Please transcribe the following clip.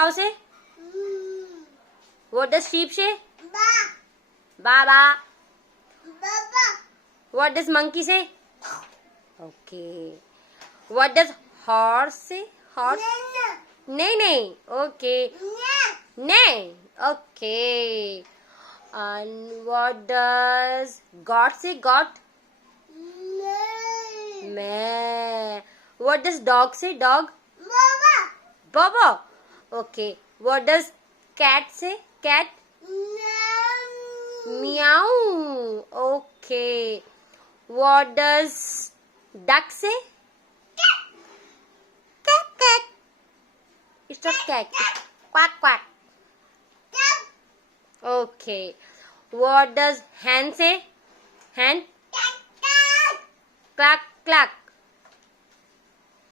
Cow say? What does sheep say? Ba ba. What does monkey say? Okay. What does horse say? Horse? Nay, nay. Okay. Nay. Okay. And what does goat say? Goat? Meh. What does dog say? Dog? Baba. Okay. What does cat say? Cat? Meow. Okay. What does duck say? Cat, cat. It's not cat. It's quack, quack. Okay. What does hen say? Hen? Cluck, cluck.